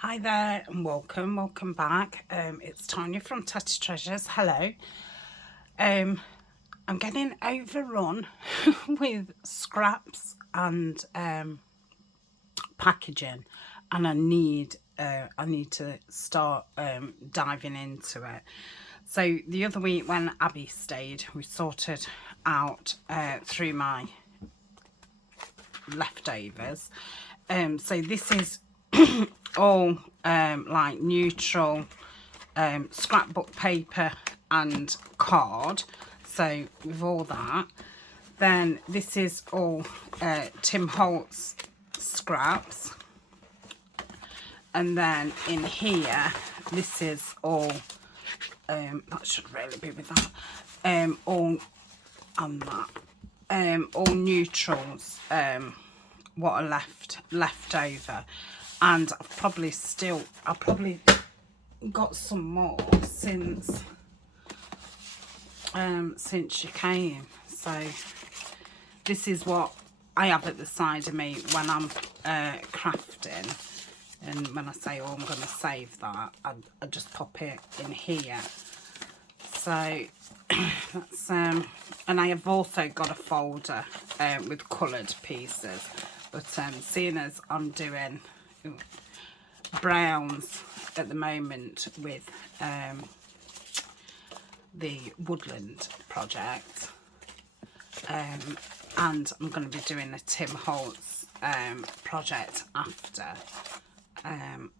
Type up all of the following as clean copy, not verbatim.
Hi there and welcome back. It's Tanya from Tatty Treasures. Hello. I'm getting overrun with scraps and packaging, and I need to start diving into it. So the other week when Abby stayed, we sorted out through my leftovers. So this is all like neutral scrapbook paper and card. So with all that, then this is all Tim Holtz scraps, and then in here this is all that should really be with that, all on that, all neutrals, what are left over. And I've probably got some more since she came. So this is what I have at the side of me when I'm crafting. And when I say, oh, I'm going to save that, I just pop it in here. So that's and I have also got a folder with coloured pieces, but seeing as I'm doing browns at the moment with the woodland project, and I'm going to be doing a Tim Holtz project after, I'm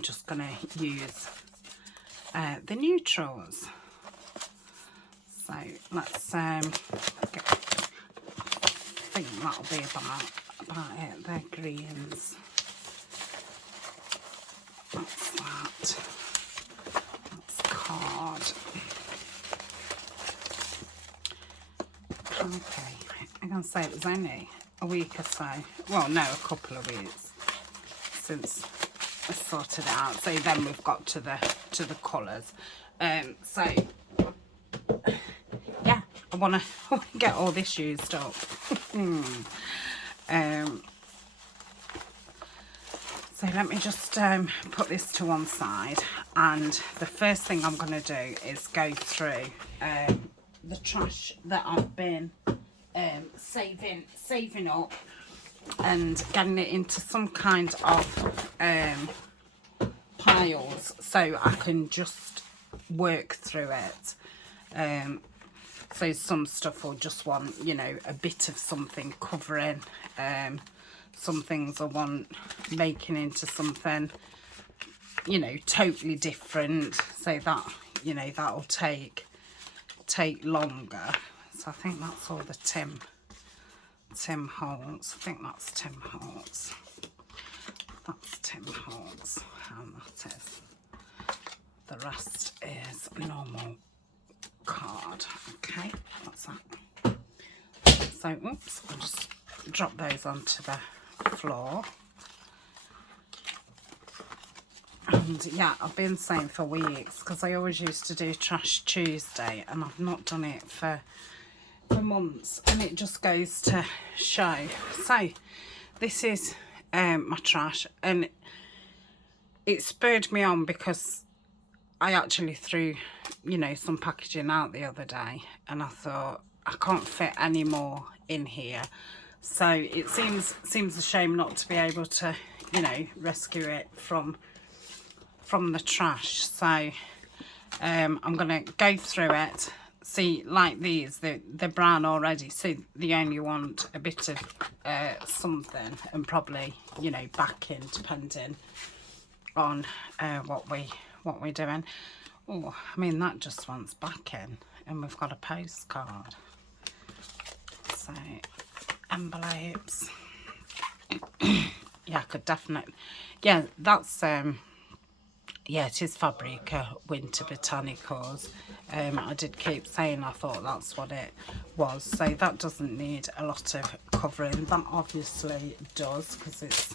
just going to use the neutrals. So let's get, I think that'll be about it. They're greens. That's that. That's card. Okay, I'm going to say it was only a week or so. Well, no, a couple of weeks since I sorted it out. So then we've got to the colours. So yeah, I want to get all this used up. So let me just put this to one side, and the first thing I'm going to do is go through the trash that I've been saving up and getting it into some kind of piles so I can just work through it. So some stuff will just want, you know, a bit of something covering. Some things I want making into something, you know, totally different. So that, you know, that'll take longer. So I think that's all the Tim Holtz. I think that's Tim Holtz. That's Tim Holtz. And that is. The rest is normal card. Okay, that's that. So, oops, I'll just drop those onto the floor. And yeah, I've been saying for weeks, because I always used to do Trash Tuesday, and I've not done it for months, and it just goes to show. So this is my trash, and it spurred me on because I actually threw, you know, some packaging out the other day, and I thought I can't fit any more in here. So it seems a shame not to be able to, you know, rescue it from the trash. So I'm gonna go through it. See, like these, they're brown already, so they only want a bit of something, and probably, you know, backing, depending on what we're doing. Oh, I mean, that just wants backing, and we've got a postcard. So envelopes. Yeah, I could definitely, yeah, that's yeah, it is Fabrica Winter Botanicals. I did keep saying I thought that's what it was. So that doesn't need a lot of covering. That obviously does, because it's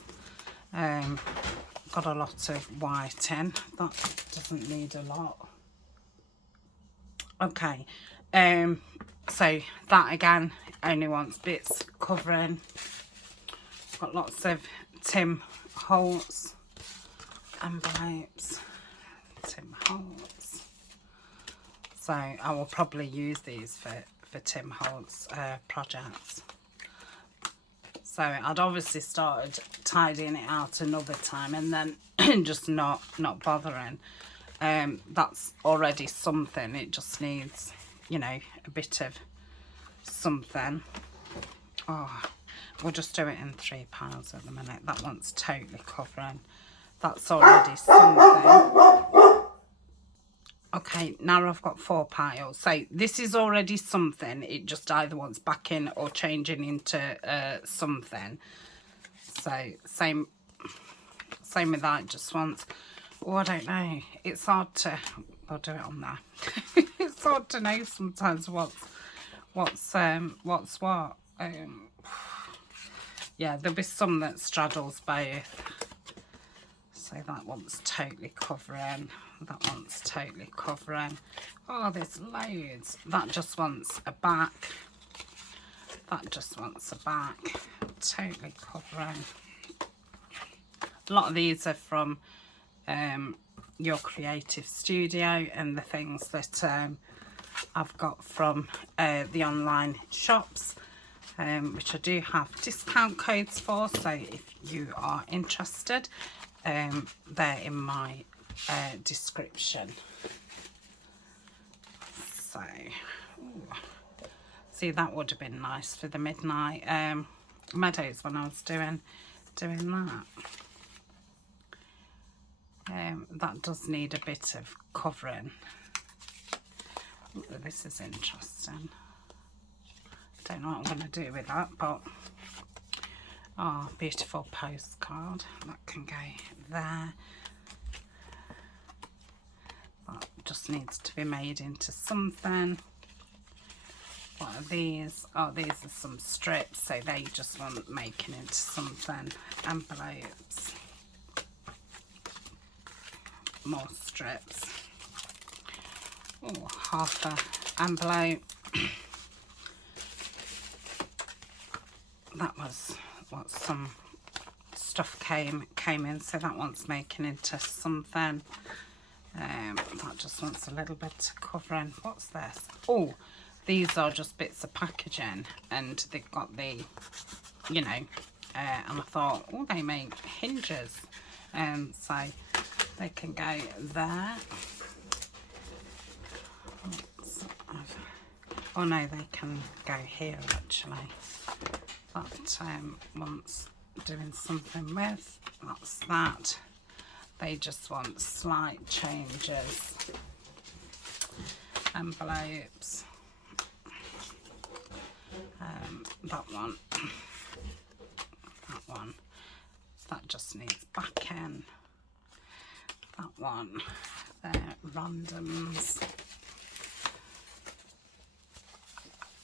got a lot of white in. That doesn't need a lot. Okay, so that again only wants bits covering. I've got lots of Tim Holtz envelopes. Tim Holtz. So I will probably use these for Tim Holtz projects. So I'd obviously started tidying it out another time and then just not bothering. That's already something. It just needs, you know, a bit of something. Oh, we'll just do it in 3 piles at the minute. That one's totally covering. That's already something. Okay, now I've got 4 piles. So this is already something. It just either wants back in or changing into something. So same with that. It just wants, oh, I don't know. It's hard to, I'll do it on there. It's hard to know sometimes what's what. Yeah, there'll be some that straddles both. So that one's totally covering. That one's totally covering. Oh, there's loads. That just wants a back. That just wants a back. Totally covering. A lot of these are from Your Creative Studio and the things that I've got from the online shops, which I do have discount codes for. So if you are interested, they're in my description. So, ooh. See, that would have been nice for the Midnight Meadows when I was doing that. That does need a bit of covering. Ooh, this is interesting. Don't know what I'm going to do with that, but oh, beautiful postcard. That can go there. That just needs to be made into something. What are these? Oh, these are some strips, so they just want making into something. Envelopes. More strips. Oh, half a envelope. That was what some stuff came in, so that one's making into something. That just wants a little bit of covering. What's this? Oh, these are just bits of packaging, and they've got the, you know, and I thought, oh, they make hinges, so they can go there. Oh no, they can go here actually. That one's doing something with. That's that. They just want slight changes. Envelopes. That one. That one. That just needs back in. That one. Randoms.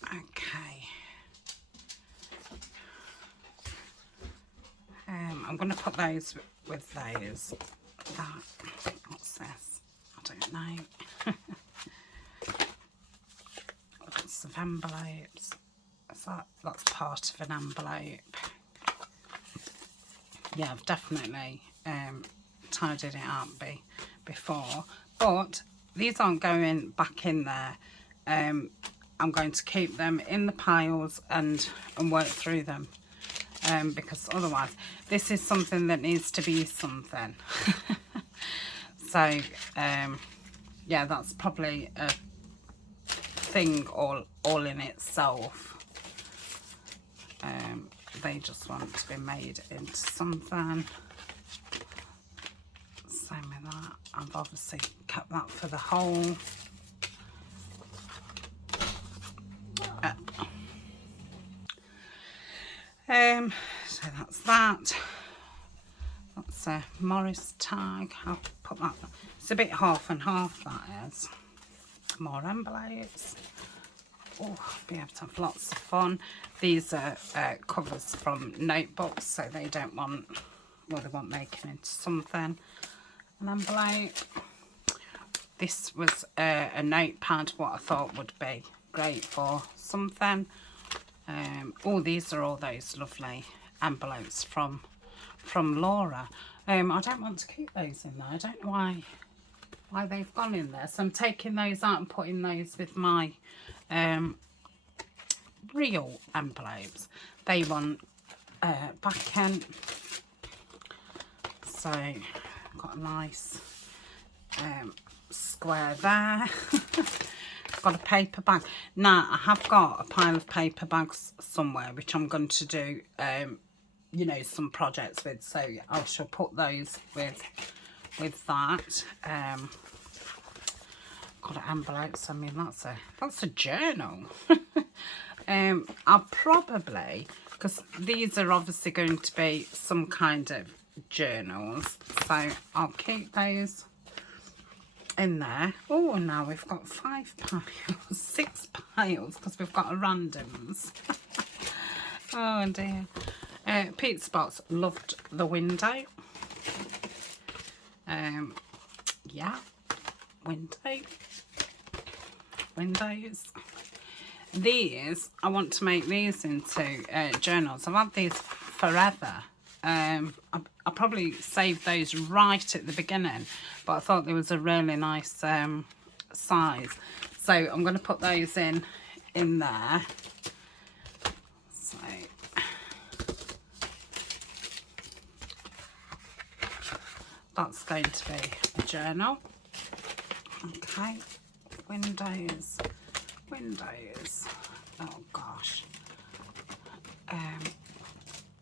Okay. I'm going to put those with those. That. What's this? I don't know. Lots of envelopes. So that's part of an envelope. Yeah, I've definitely tidied it up before, but these aren't going back in there. I'm going to keep them in the piles and work through them, because otherwise this is something that needs to be something. So yeah, that's probably a thing all in itself. They just want to be made into something. Same with that. I've obviously kept that for the whole. So that's that. That's a Morris tag. I'll put that. It's a bit half and half, that is. More envelopes. Oh, be able to have lots of fun. These are covers from notebooks, so they don't want, well, they want making into something. An envelope. This was a notepad, what I thought would be great for something. Oh, these are all those lovely envelopes from Laura. I don't want to keep those in there. I don't know why they've gone in there. So I'm taking those out and putting those with my real envelopes. They want back end. So got a nice square there. Got a paper bag. Now I have got a pile of paper bags somewhere which I'm going to do you know, some projects with, so I shall put those with that. Got envelopes. I mean, that's a journal. I'll probably, because these are obviously going to be some kind of journals, so I'll keep those in there. Oh, now we've got 5 piles, 6 piles, because we've got a randoms. Oh dear. Pizza box, loved the window. Yeah, windows. These, I want to make these into journals. I've had these forever. I probably saved those right at the beginning, but I thought there was a really nice size. So I'm going to put those in there. So that's going to be a journal. Okay, windows. Oh gosh.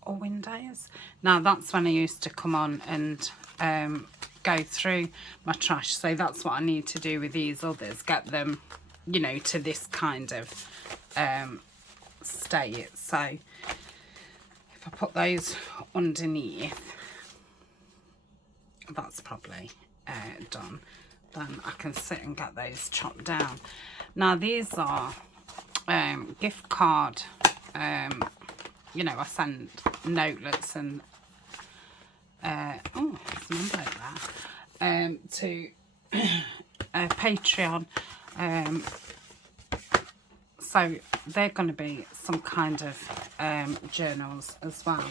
Or windows. Now that's when I used to come on and go through my trash. So that's what I need to do with these others. Get them, you know, to this kind of state. So if I put those underneath, that's probably done. Then I can sit and get those chopped down. Now these are gift card, you know, I send notelets and oh, there's an envelope there, to Patreon, so they're going to be some kind of journals as well.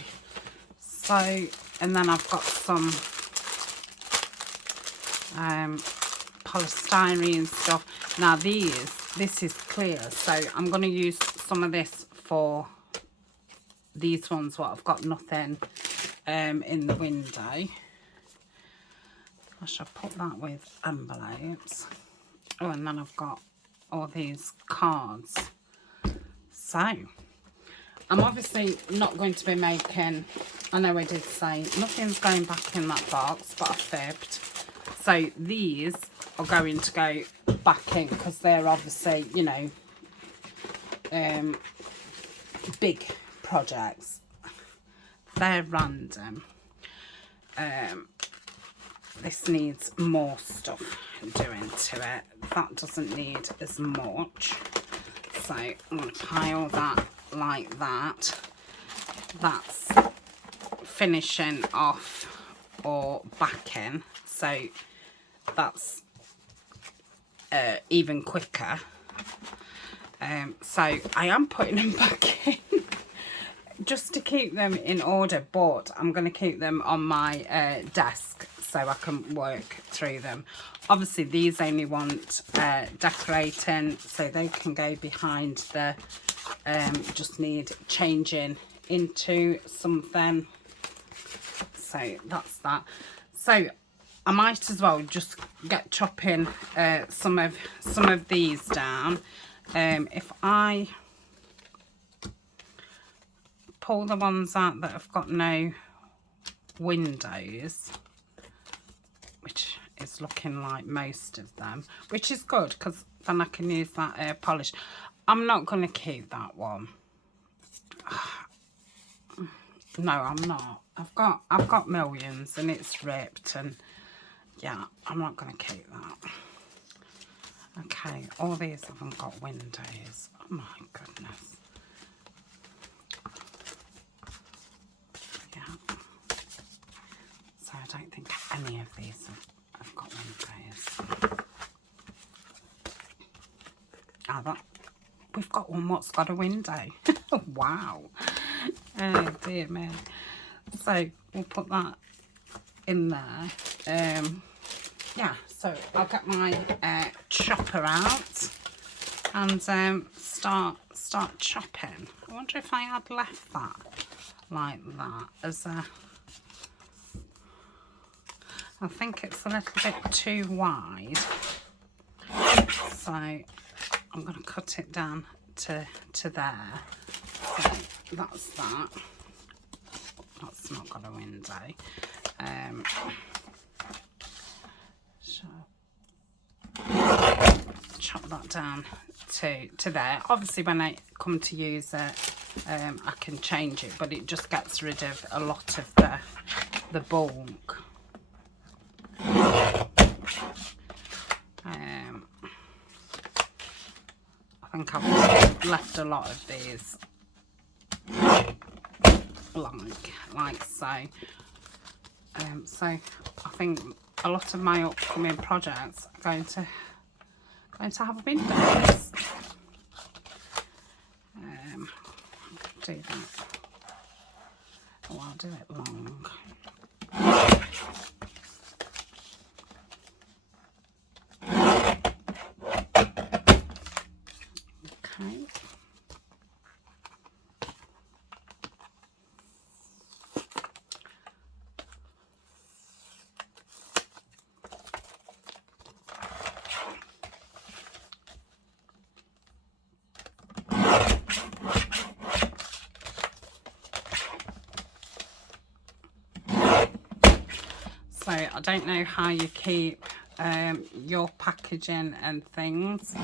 So, and then I've got some polystyrene stuff. Now this is clear, so I'm going to use some of this for these ones what I've got nothing in the window. I shall put that with envelopes. Oh, and then I've got all these cards. So I'm obviously not going to be making, I know I did say nothing's going back in that box, but I fibbed. So these are going to go back in because they're obviously, you know, big projects. They're random. This needs more stuff doing to it. That doesn't need as much. So I'm going to pile that like that. That's finishing off or backing. So that's even quicker. So I am putting them back in just to keep them in order, but I'm going to keep them on my desk so I can work through them. Obviously these only want decorating, so they can go behind the just need changing into something. So that's that. So I might as well just get chopping some of these down. If I pull the ones out that have got no windows, which is looking like most of them, which is good because then I can use that polish. I'm not going to keep that one. No, I'm not. I've got millions and it's ripped, and yeah, I'm not going to keep that. Okay, all these haven't got windows. Oh my goodness. Yeah. So I don't think any of these have got windows. Ah, we've got one what's got a window. Wow. Oh dear me. So we'll put that in there. Yeah, so I'll get my chopper out and start chopping. I wonder if I had left that like that as a... I think it's a little bit too wide, so I'm going to cut it down to there. So that's that. That's not got a window. So chop that down to there. Obviously when I come to use it, I can change it, but it just gets rid of a lot of the bulk. I think I've left a lot of these like so. So I think a lot of my upcoming projects are going to have windows. Do that. Oh, I'll do it long. Okay. So I don't know how you keep your packaging and things,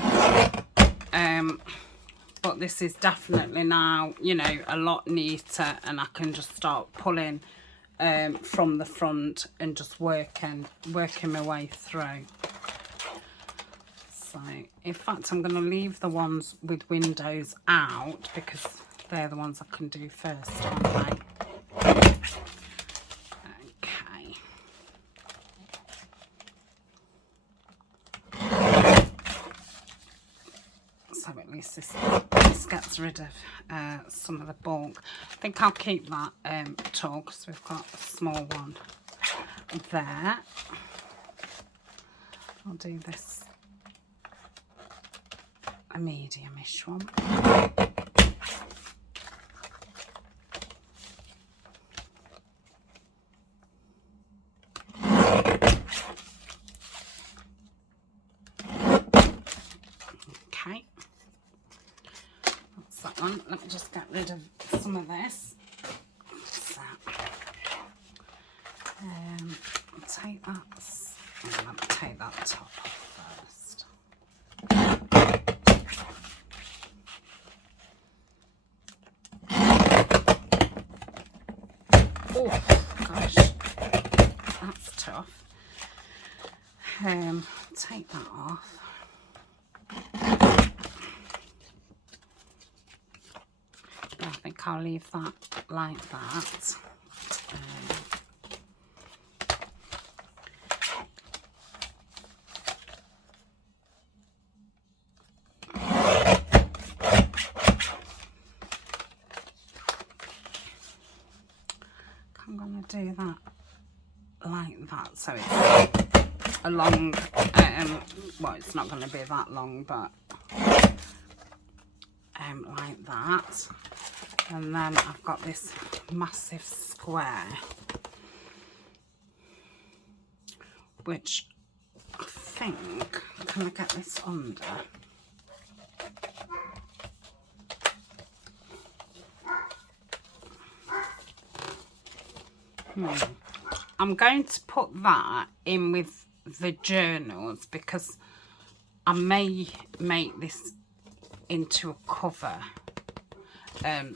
but this is definitely now, you know, a lot neater, and I can just start pulling from the front and just working my way through. So in fact I'm going to leave the ones with windows out because they're the ones I can do first, aren't they? Okay. So at least this gets rid of some of the bulk. I think I'll keep that tall because we've got a small one there. I'll do this a medium-ish one. Okay, that's that one. Let me just get rid of some of this. So, take that. Let me take that top off first. Oh gosh, that's tough. Take that off. I think I'll leave that like that. I'm going to do that like that, so it's a long, well, it's not going to be that long, but like that. And then I've got this massive square, which I think, can I get this under? I'm going to put that in with the journals because I may make this into a cover.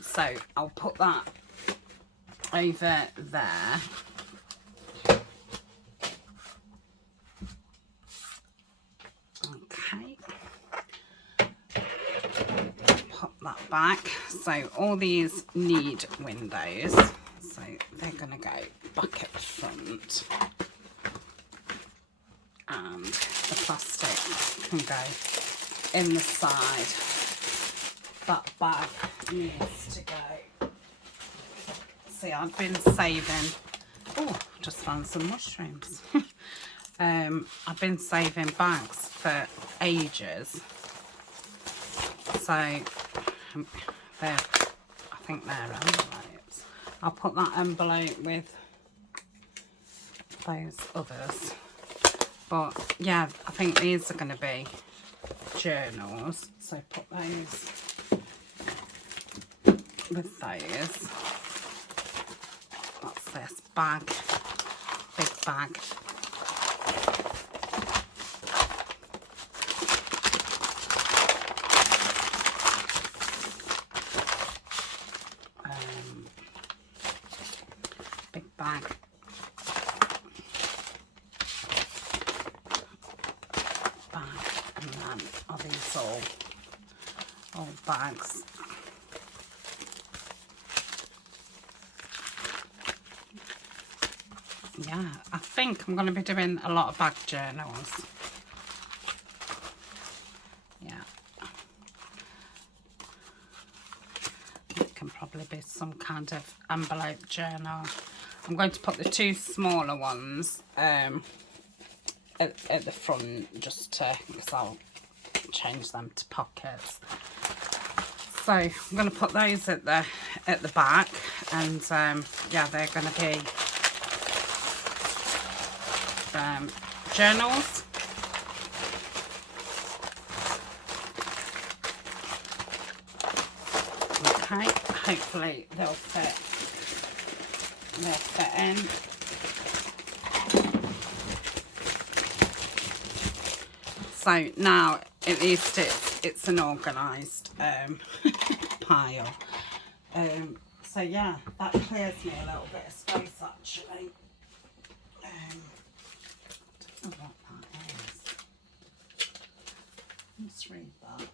So I'll put that over there. Okay. Pop that back. So all these need windows. So they're going to go back at the front. And the plastic can go in the side. That bag needs to go see, I've been saving, oh, just found some mushrooms. I've been saving bags for ages. So, I think they're envelopes. I'll put that envelope with those others. But yeah, I think these are going to be journals. So put those with those. What's this? Bag. Big bag. Big bag. And then are these all bags? Yeah, I think I'm going to be doing a lot of bag journals. Yeah. It can probably be some kind of envelope journal. I'm going to put the two smaller ones at the front, just to, because I'll change them to pockets. So I'm going to put those at the back, and yeah, they're going to be journals. Okay, hopefully they'll fit in. So now at least it's an organised pile. So yeah, that clears me a little bit of space actually. I don't know what that is. Let's read that.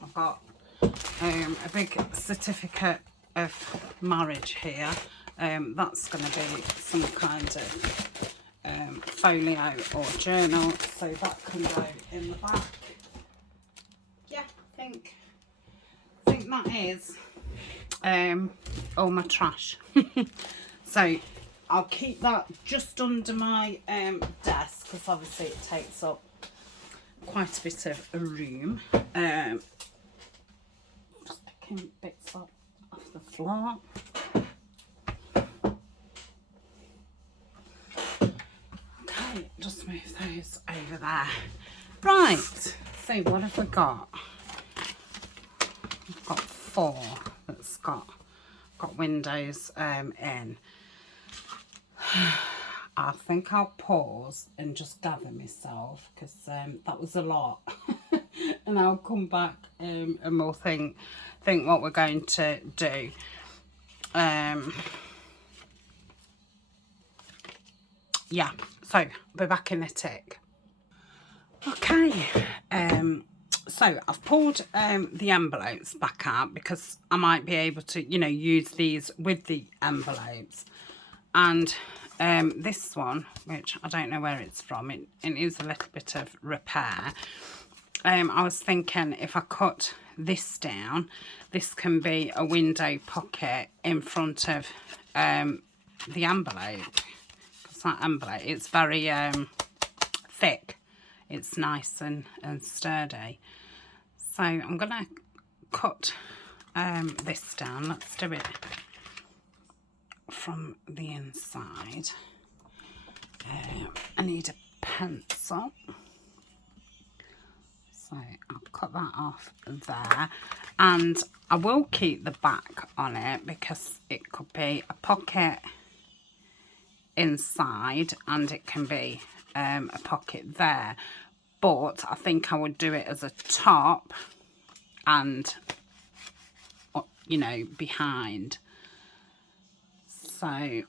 I've got a big certificate of marriage here. That's going to be some kind of folio or journal, so that can go in the back. Yeah, I think that is all my trash. So I'll keep that just under my desk, because obviously it takes up quite a bit of room. Just picking bits up off the floor. Okay, just move those over there. Right, so what have we got? I've got 4 that's got windows in. I think I'll pause and just gather myself, because that was a lot. And I'll come back and we'll think what we're going to do. Yeah, so I'll be back in a tick. Okay, so I've pulled the envelopes back out, because I might be able to, you know, use these with the envelopes. And this one, which I don't know where it's from, it is a little bit of repair. I was thinking if I cut this down, this can be a window pocket in front of the envelope. Because that envelope, it's very thick. It's nice and sturdy. So I'm going to cut this down. Let's do it from the inside. I need a pencil. So I'll cut that off there, and I will keep the back on it, because it could be a pocket inside and it can be a pocket there, but I think I would do it as a top and, you know, behind. So I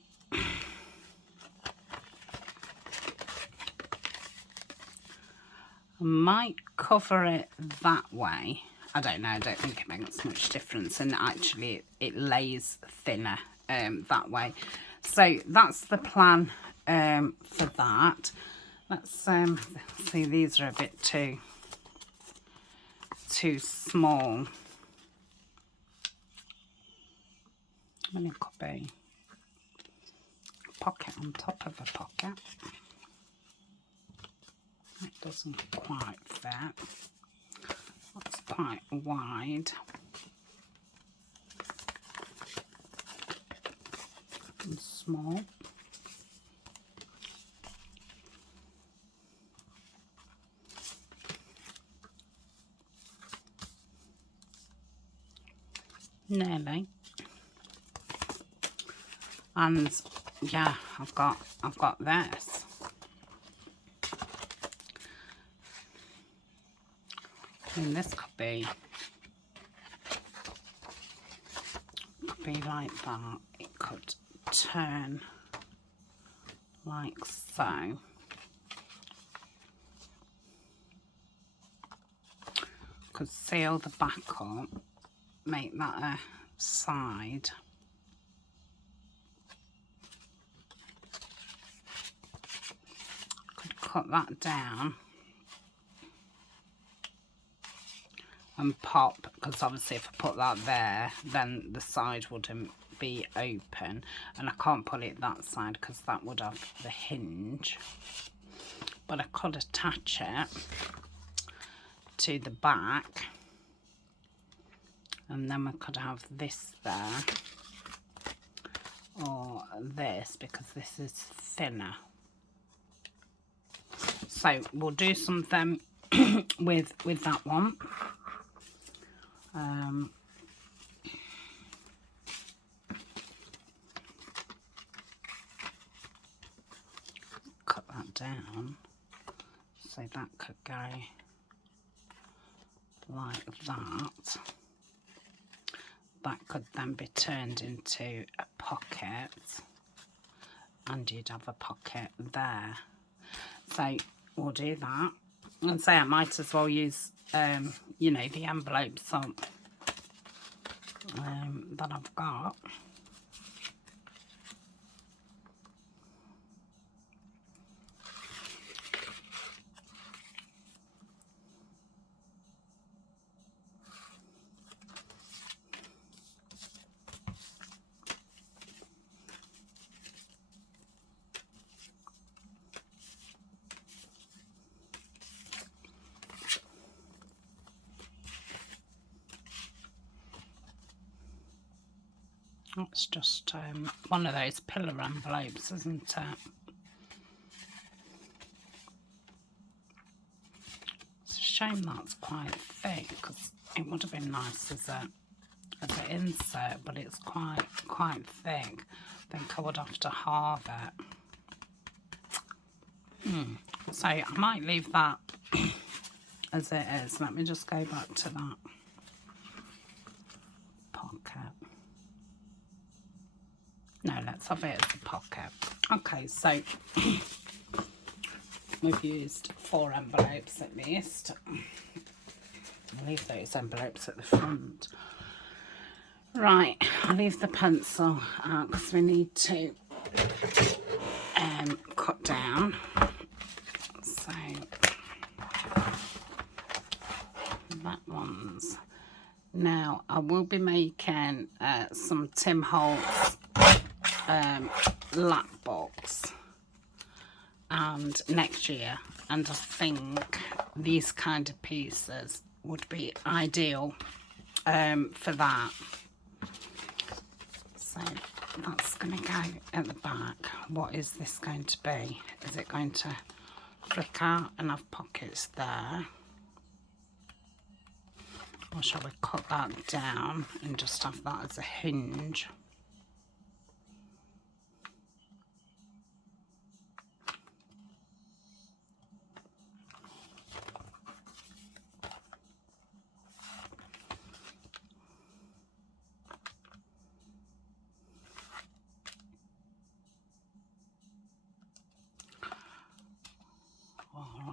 might cover it that way. I don't know, I don't think it makes much difference, and actually it lays thinner that way. So that's the plan for that. Let's see, these are a bit too small. And it could be a pocket on top of a pocket. It doesn't quite fit. That's quite wide. And small. Nearly. And yeah, I've got this. I mean, this could be like that. It could turn like so. Could seal the back up, make that a side. Could cut that down and pop, because obviously if I put that there, then the side wouldn't be open, and I can't put it that side because that would have the hinge. But I could attach it to the back, and then we could have this there, or this, because this is thinner. So we'll do something with that one. Cut that down, so that could go like that. That could then be turned into a pocket, and you'd have a pocket there. So we'll do that, and say I might as well use you know, the envelopes that I've got. It's just one of those pillar envelopes, isn't it? It's a shame that's quite thick, because it would have been nice as an insert, but it's quite thick. I think I would have to halve it. So I might leave that as it is. Let me just go back to that pocket. No, let's have it as a pocket. Okay, so we've used 4 envelopes at least. I'll leave those envelopes at the front. Right, I'll leave the pencil out because we need to cut down. So that one's. Now I will be making some Tim Holtz lap box, and next year, and I think these kind of pieces would be ideal for that. So that's going to go at the back. What is this going to be? Is it going to flick out and have pockets there, or shall we cut that down and just have that as a hinge?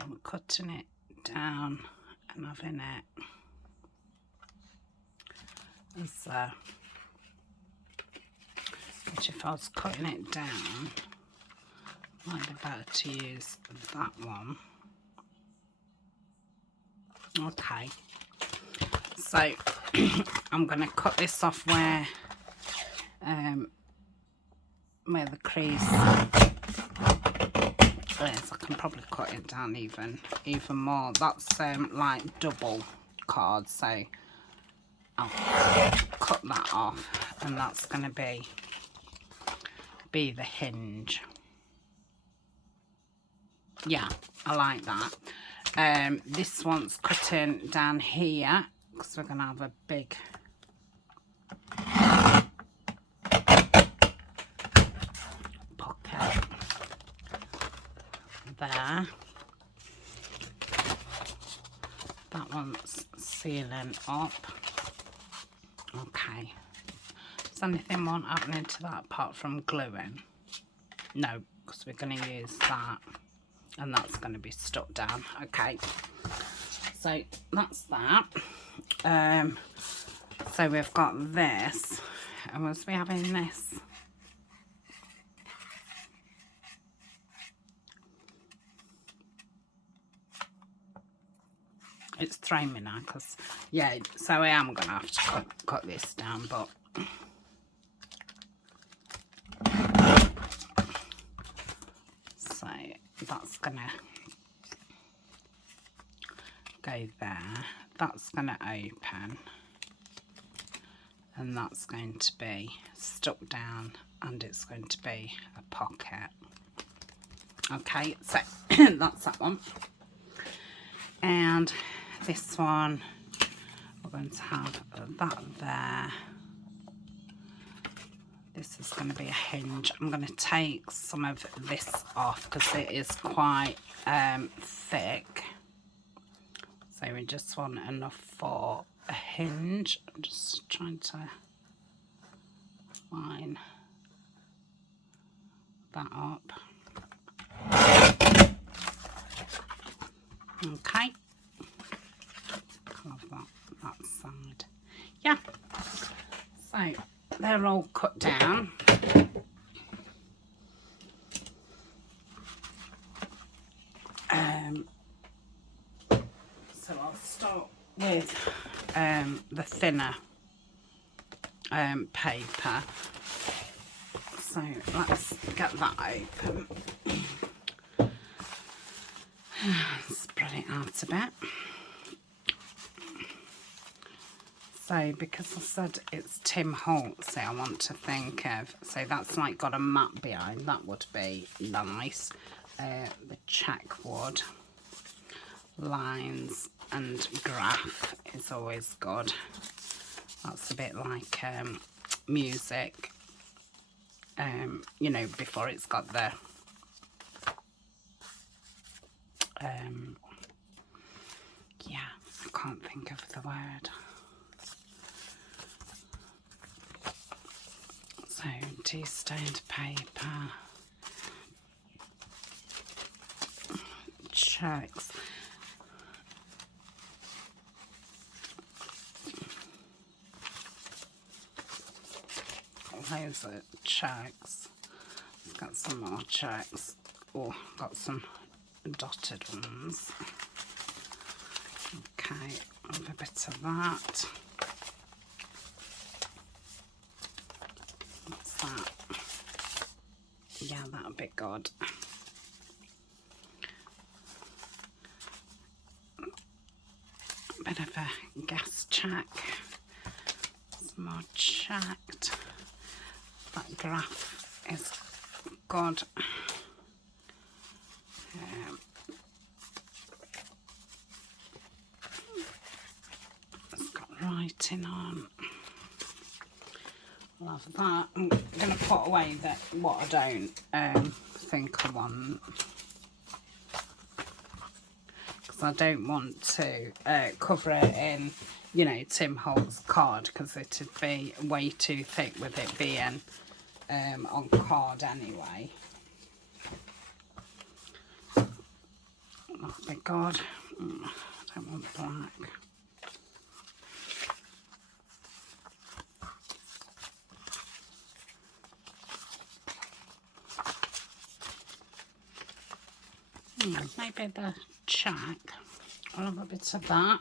I'm cutting it down and having it as which, if I was cutting it down, might be better to use that one. Okay, so I'm going to cut this off where where the crease is. I can probably cut it down even more. That's like double card, so I'll cut that off, and that's going to be the hinge. Yeah, I like that. This one's cutting down here because we're going to have a big pocket there. That one's sealing up. Okay. Is anything more happening to that apart from gluing? No, because we're going to use that, and that's going to be stuck down. Okay. So that's that. So we've got this, and was we having this? It's throwing me now because, yeah, so I am going to have to cut this down, but so that's going to go there. That's going to open, and that's going to be stuck down, and it's going to be a pocket. Okay, so that's that one. And this one, we're going to have that there. This is going to be a hinge. I'm going to take some of this off because it is quite thick. So we just want enough for a hinge. I'm just trying to line that up. Okay. Love that side. Yeah. So they're all cut down. So I'll start with the thinner paper. So let's get that open. Spread it out a bit. So because I said it's Tim Holtz, I want to think of, so that's like got a map behind, that would be nice. The check wood, lines and graph is always good. That's a bit like music, you know, before it's got the yeah, I can't think of the word. So tea-stained paper, checks. Those are checks. Let's got some more checks. Oh, got some dotted ones. Okay, have a bit of that. What's that? Yeah, that'll be good. A bit of a gas check. Some more checked. That graph is good. It's got writing on. Love that. I'm going to put away what I don't think I want. Because I don't want to cover it in, you know, Tim Holtz card, because it'd be way too thick with it being on card anyway. That'd be good. I don't want black. Maybe the check. I'll have a bit of that.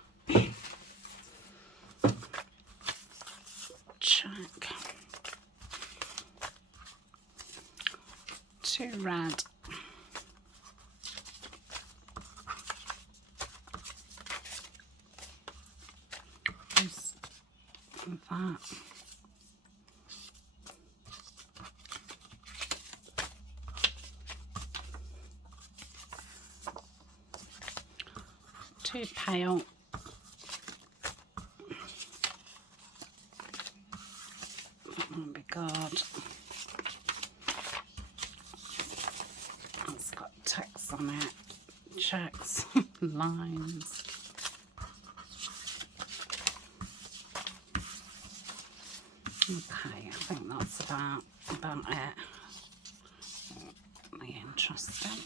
Check. too red. Just that. Too pale. That won't be good. It's got text on it, checks, lines. Okay, I think that's about it. Really interesting.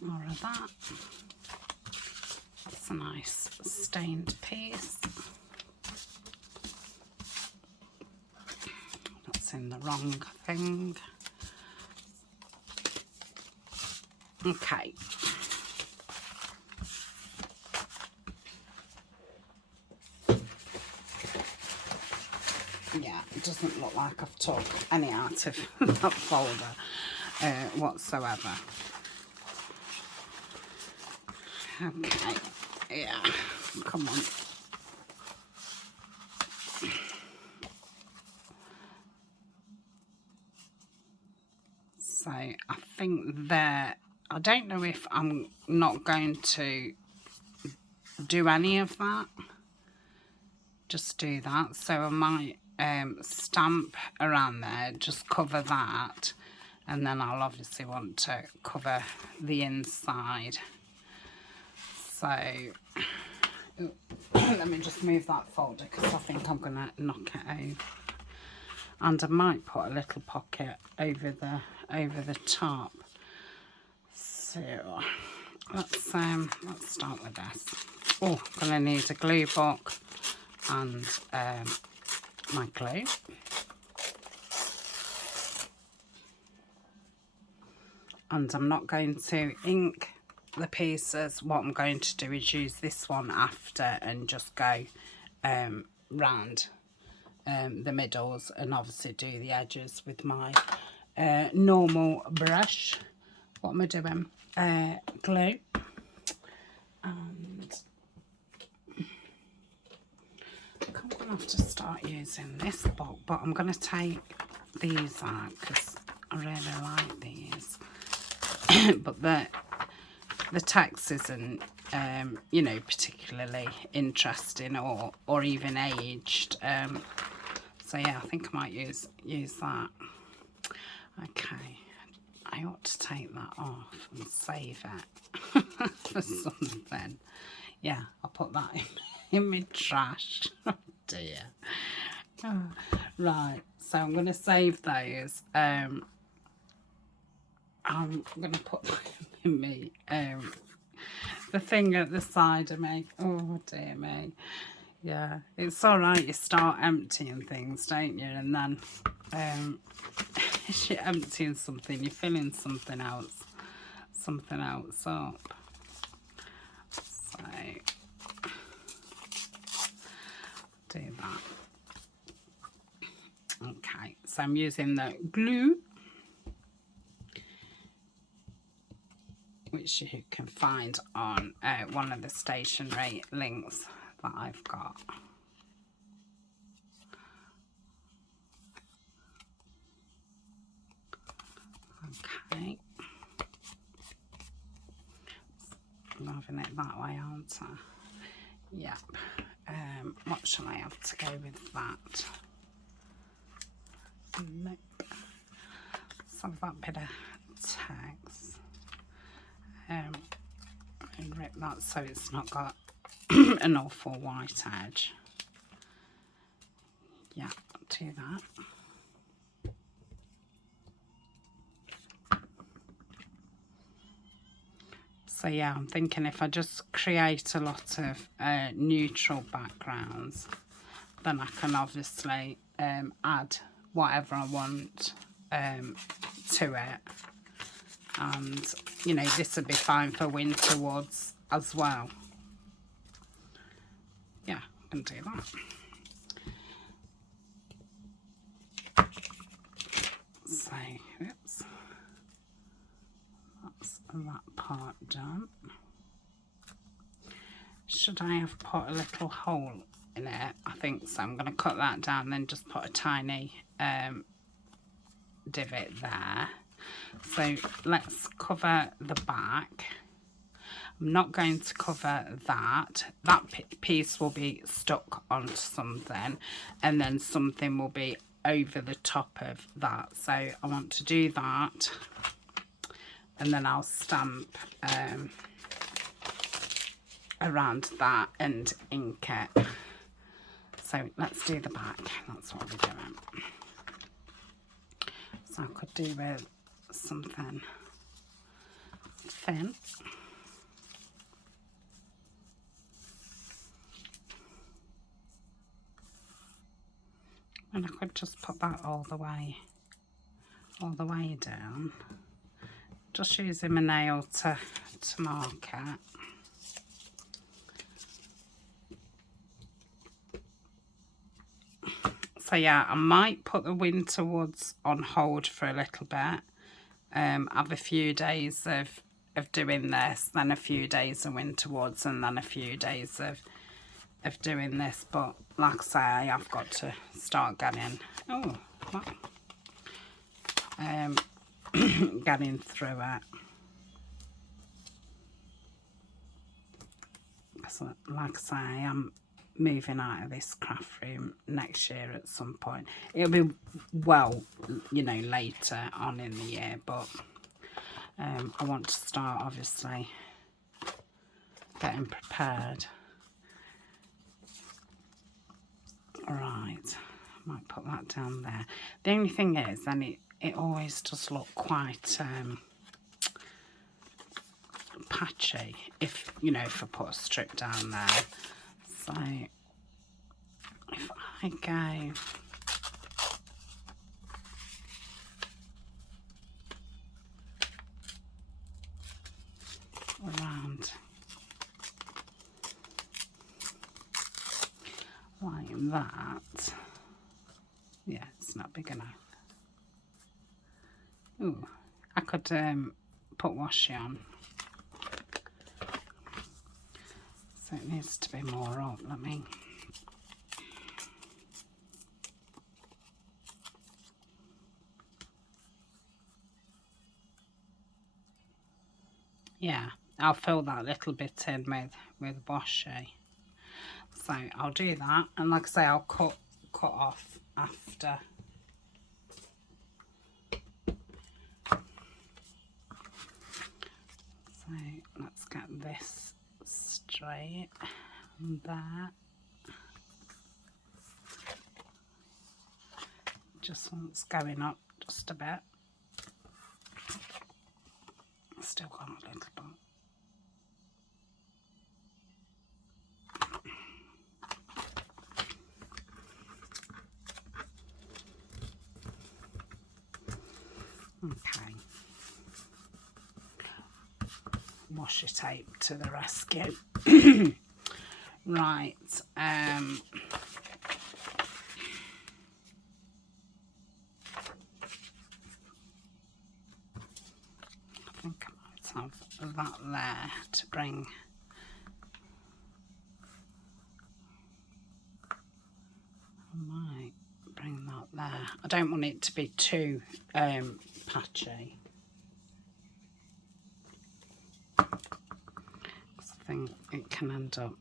More of that. That's a nice stained piece. That's in the wrong thing. Okay. Yeah, it doesn't look like I've took any out of that folder whatsoever. Okay, yeah, come on. So I think there, I don't know if I'm not going to do any of that. Just do that. So I might stamp around there, just cover that, and then I'll obviously want to cover the inside. So let me just move that folder because I think I'm going to knock it over. And I might put a little pocket over the top. So let's start with this. Oh, I'm going to need a glue book and my glue. And I'm not going to ink the pieces. What I'm going to do is use this one after and just go round the middles and obviously do the edges with my normal brush. What am I doing? Glue. And I'm going to have to start using this book, but I'm going to take these out because I really like these. But the text isn't, you know, particularly interesting or even aged. So yeah, I think I might use that. Okay, I ought to take that off and save it for something. Yeah, I'll put that in my trash. Oh dear. Oh, right, so I'm going to save those. I'm going to put them in me. The thing at the side of me. Oh dear me. Yeah, it's all right. You start emptying things, don't you? And then if you're emptying something, you're filling something else up. So do that. Okay, so I'm using the glue, which you can find on one of the stationery links that I've got. Okay. I'm having it that way, aren't I? Yep. What shall I have to go with that? Nope. Let's have that bit of text. And rip that so it's not got an awful white edge. Yeah, I'll do that. So yeah, I'm thinking if I just create a lot of neutral backgrounds, then I can obviously add whatever I want to it. And, you know, this would be fine for winter woods as well. Yeah, I can do that. So, that part done. Should I have put a little hole in it? I think so. I'm going to cut that down, then just put a tiny divot there. So let's cover the back. I'm not going to cover that. That piece will be stuck onto something, and then something will be over the top of that. So I want to do that, and then I'll stamp around that and ink it. So let's do the back. That's what we're doing. So I could do with something thin. And I could just put that all the way down. Just using my nail to mark it. So yeah, I might put the winter woods on hold for a little bit. Have a few days of doing this, then a few days of winter woods, and then a few days of doing this. But like I say, I have got to start getting getting through it. So like I say, I am moving out of this craft room next year at some point. It'll be well, you know, later on in the year, but I want to start obviously getting prepared. Right, might put that down there. The only thing is, then it always does look quite patchy if, you know, if I put a strip down there. So if I go around like that, yeah, it's not big enough. Ooh, I could put washi on. So it needs to be more up. Let me. Yeah, I'll fill that little bit in with washi. So I'll do that, and like I say, I'll cut off after. So let's get this straight and that. Just wants going up just a bit. Still got a little bit. Okay. Washi tape to the rescue. Right. I think I might have that there to bring. I might bring that there. I don't want it to be too patchy. I think it can end up,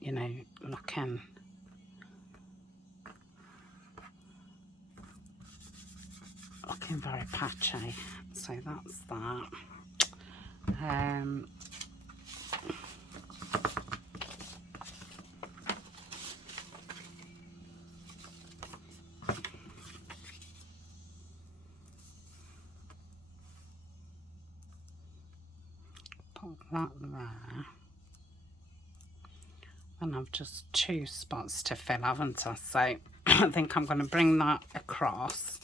you know, looking very patchy. So that's that. Put that there. And I've just 2 spots to fill, haven't I? So I think I'm going to bring that across.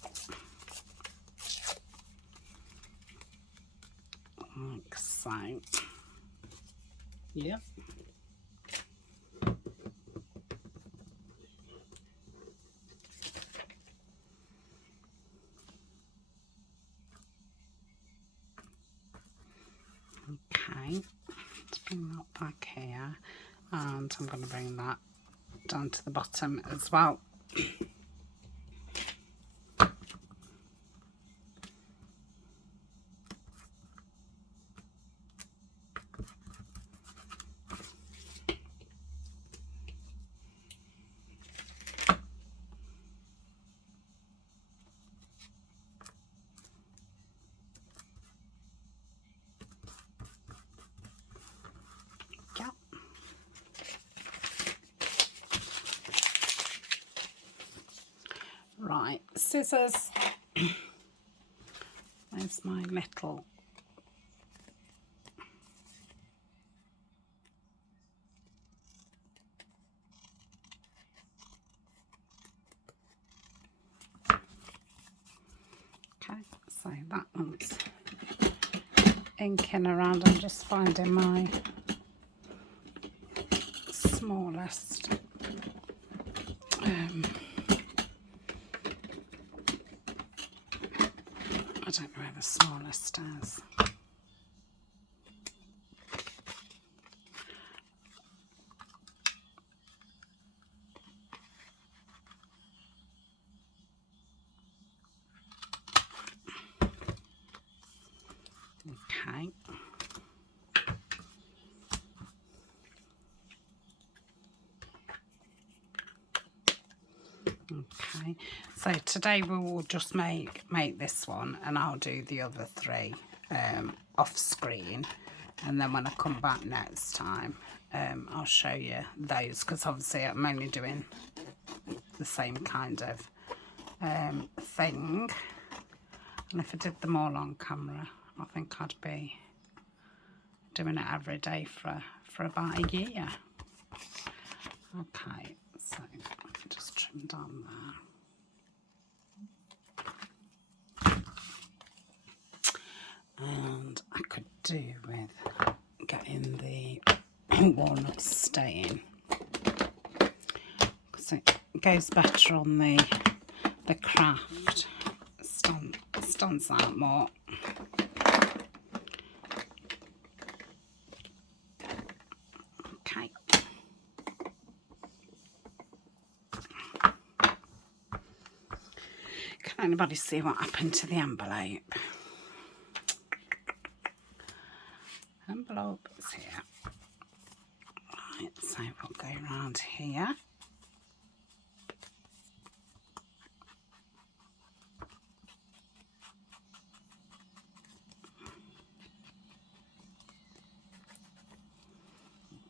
Like so. Yep. bring that back here, and I'm going to bring that down to the bottom as well. Right, scissors. There's my little okay, so that one's inking around. I'm just finding my smallest I don't know where the smallest is. Okay. Okay, so today we will just make this one, and I'll do the other three off screen, and then when I come back next time I'll show you those, because obviously I'm only doing the same kind of thing, and if I did them all on camera I think I'd be doing it every day for about a year. Okay, so just trim down there. And I could do with getting the walnut stain, because it goes better on the craft, stands out more. Okay. Can anybody see what happened to the envelope? Envelope is here. Right, so we'll go around here.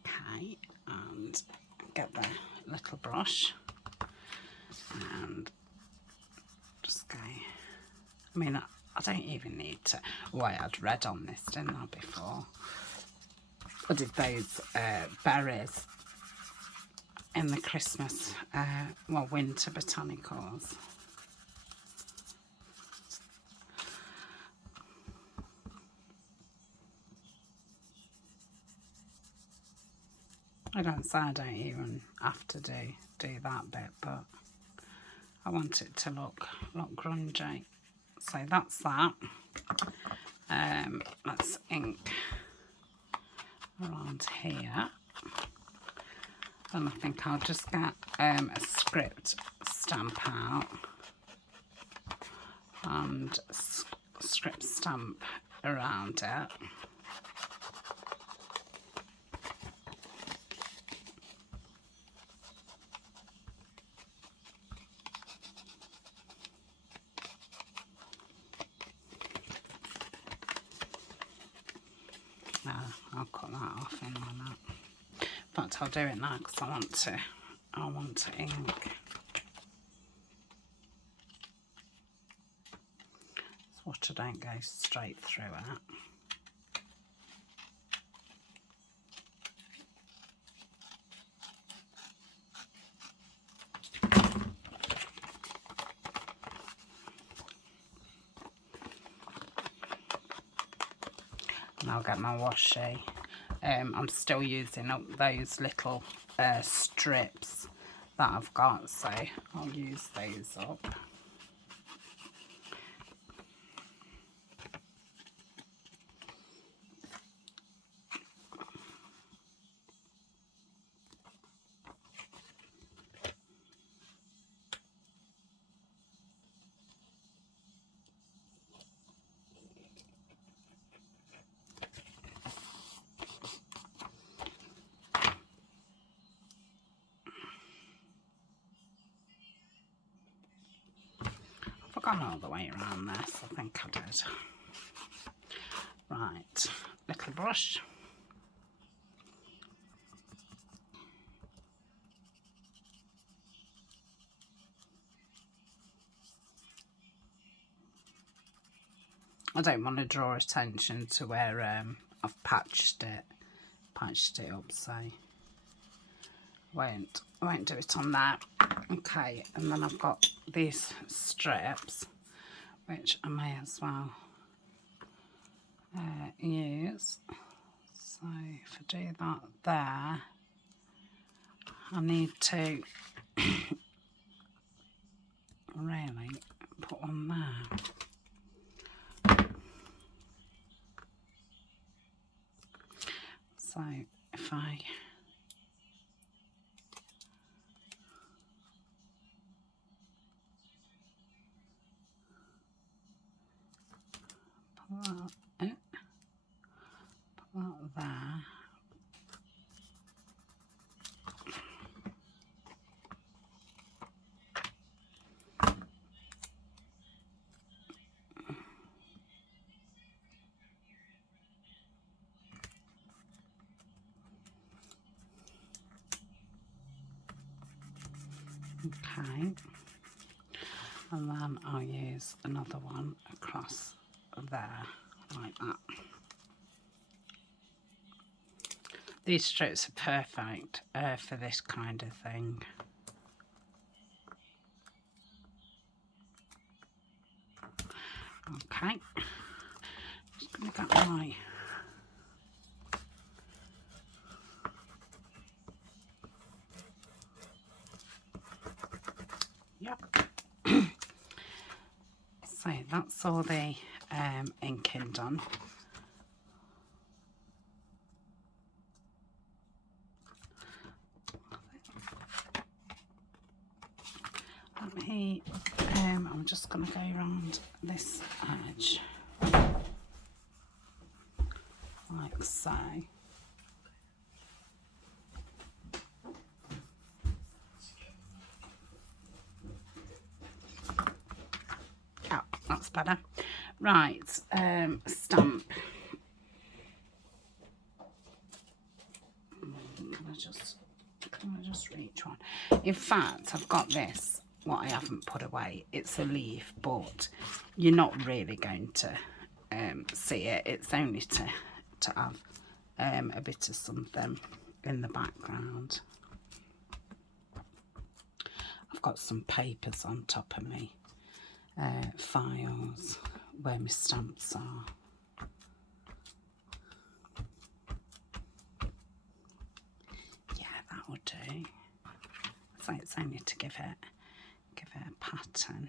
Okay, and get the little brush and just go. I mean, I don't even need to. Oh, I had red on this, didn't I, before? I did those berries in the Christmas, well, winter botanicals. I don't say I don't even have to do that bit, but I want it to look grungy. So that's that. Let's ink around here, and I think I'll just get a script stamp out and script stamp around it. I'll cut that off in a minute. In fact, I'll do it now because I want to ink. So watch I don't go straight through it. And I'll get my washi. I'm still using up those little strips that I've got, so I'll use those up. gone all the way around this? I think I did. Right, little brush. I don't want to draw attention to where I've patched it up, so I won't do it on that. Okay, and then I've got these strips, which I may as well use. So if I do that there, I need to really put one there. So if I put that there. Okay, and then I'll use another one across there, like that. These strips are perfect for this kind of thing. Okay, just going to get my so that's all the inking done. Let me, I'm just going to go around this edge like so. Oh, that's better. Right, stamp. Can I just reach one? In fact, I've got this, what I haven't put away. It's a leaf, but you're not really going to see it. It's only to have a bit of something in the background. I've got some papers on top of me files where my stamps are. Will do. So it's only to give it a pattern.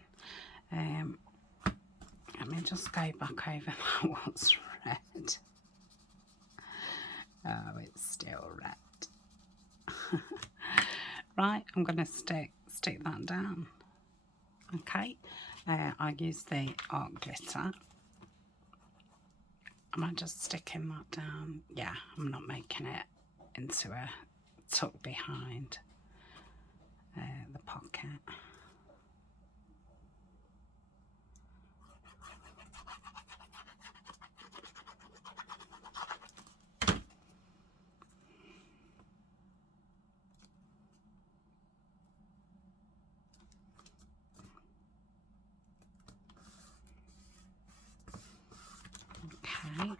Let me just go back over that what's red. Oh, it's still red. Right, I'm going to stick that down. Okay, I use the art glitter. Am I just sticking that down? Yeah, I'm not making it into a tuck behind the pocket. Okay,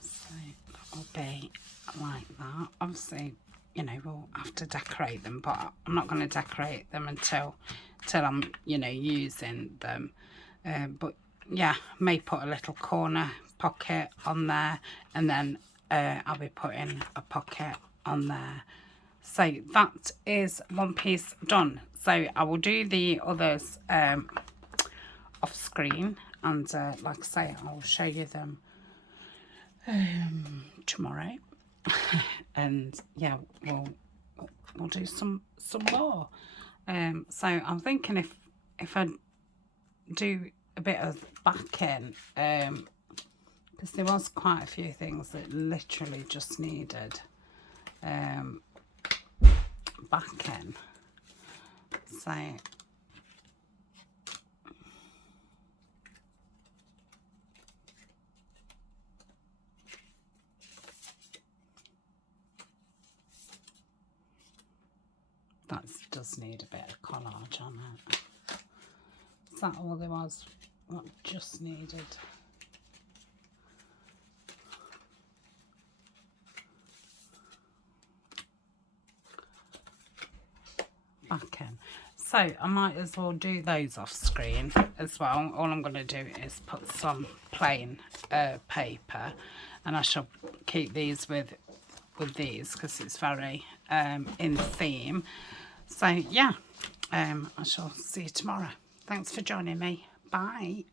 so that'll be like that. Obviously, you know, we'll have to decorate them, but I'm not going to decorate them until I'm, you know, using them. But yeah, may put a little corner pocket on there, and then I'll be putting a pocket on there. So that is one piece done. So I will do the others off screen, and like I say, I'll show you them tomorrow. And yeah, we'll do some more. So I'm thinking if I do a bit of backing, because there was quite a few things that literally just needed backing. So does need a bit of collage on it. Is that all there was? What just needed? Back in. So I might as well do those off screen as well. All I'm going to do is put some plain paper, and I shall keep these with these because it's very in theme. So yeah, I shall see you tomorrow. Thanks for joining me. Bye.